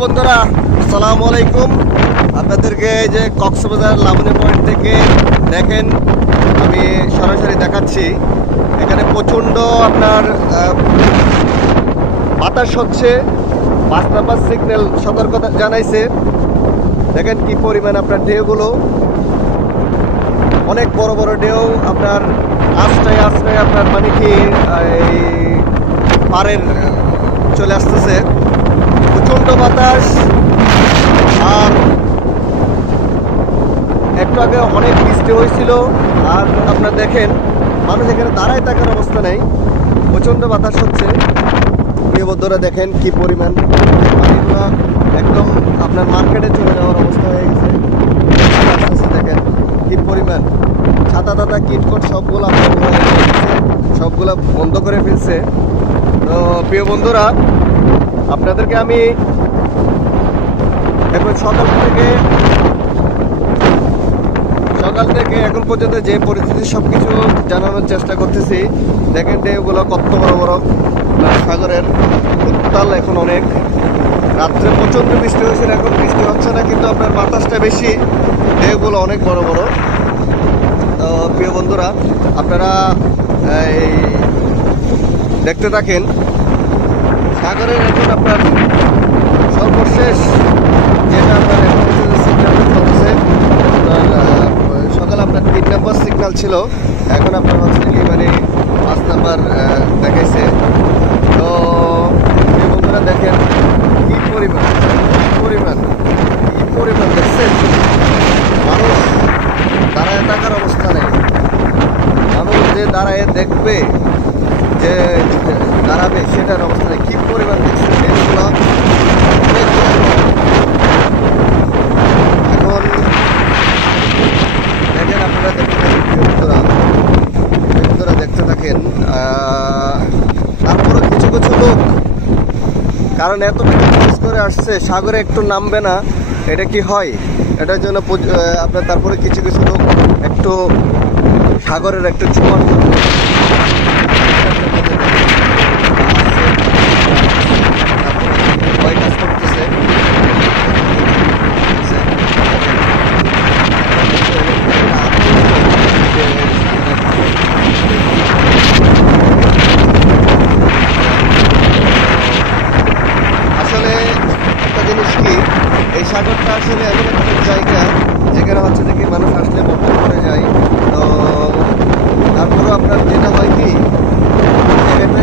বন্ধুরা আসসালামু আলাইকুম। আপনাদেরকে এই যে কক্সবাজার লাবণী পয়েন্ট থেকে দেখেন আমি সরাসরি দেখাচ্ছি। এখানে প্রচণ্ড আপনার বাতাস হচ্ছে। 5 নাম্বার সিগন্যাল সতর্কতা জানাইছে। দেখেন কি পরিমাণ আপনার ঢেউগুলো, অনেক বড় বড় ঢেউ আপনার আশ্রয় আপনার মানে কি এই পাড়ের চলে আসতেছে। প্রচণ্ড বাতাস। আর একটু আগে অনেক বৃষ্টি হয়েছিল। আর আপনার দেখেন মানুষ এখানে দাঁড়ায় থাকার অবস্থা নেই, প্রচণ্ড বাতাস হচ্ছে। প্রিয় বন্ধুরা দেখেন কি পরিমাণ পানিগুলো একদম আপনার মার্কেটে চলে যাওয়ার অবস্থা হয়ে গেছে। দেখেন কি পরিমাণ ছাতা টাতা কিটকট সবগুলো সবগুলো বন্ধ করে ফেলছে। তো প্রিয় বন্ধুরা আপনাদেরকে আমি এখন সকাল থেকে এখন পর্যন্ত যে পরিস্থিতি সব কিছু জানানোর চেষ্টা করতেছি। দেখেন ঢেউগুলো কত বড় বড়, সাগরের উত্তাল এখন অনেক। রাত্রে প্রচণ্ড বৃষ্টি হয়েছিল, এখন বৃষ্টি হচ্ছে না, কিন্তু আপনার বাতাসটা বেশি, ঢেউগুলো অনেক বড় বড়। তো প্রিয় বন্ধুরা আপনারা এই দেখতে থাকেন সাগরের এখন আপনার সর্বশেষ যেটা আপনার সিগন্যাল চলছে। সকালে আপনার 3 নাম্বার সিগন্যাল ছিল, এখন আপনার হচ্ছে কি মানে 5 নাম্বার দেখাইছে। তো এই বন্ধুরা দেখেন কি পরিমাণ দেখছেন। মানুষ দাঁড়ায় থাকার অবস্থা নেই। মানুষ যে দাঁড়ায় দেখবে, যে দাঁড়াবে, সেটার অবস্থা নেই। কি পরিমাণ দেখছেন এগুলো। এখন দেখেন আপনারা দেখতে থাকেন। তারপরে কিছু লোক, কারণ এত টাকা খরচ করে আসছে, সাগরে একটু নামবে না, এটা কি হয়? এটার জন্য আপনার তারপরে কিছু লোক একটু সাগরের একটু ছোঁয়ার কাজ করতেছে। আসলে একটা জিনিস কি, এই সাগরটা আসলে এমন একটা জায়গা যেখানে হচ্ছে যে কি মানুষ আসলে বন্ধ করে যায়। তো তারপরেও আপনার যেটা হয় কি, জায়গাতে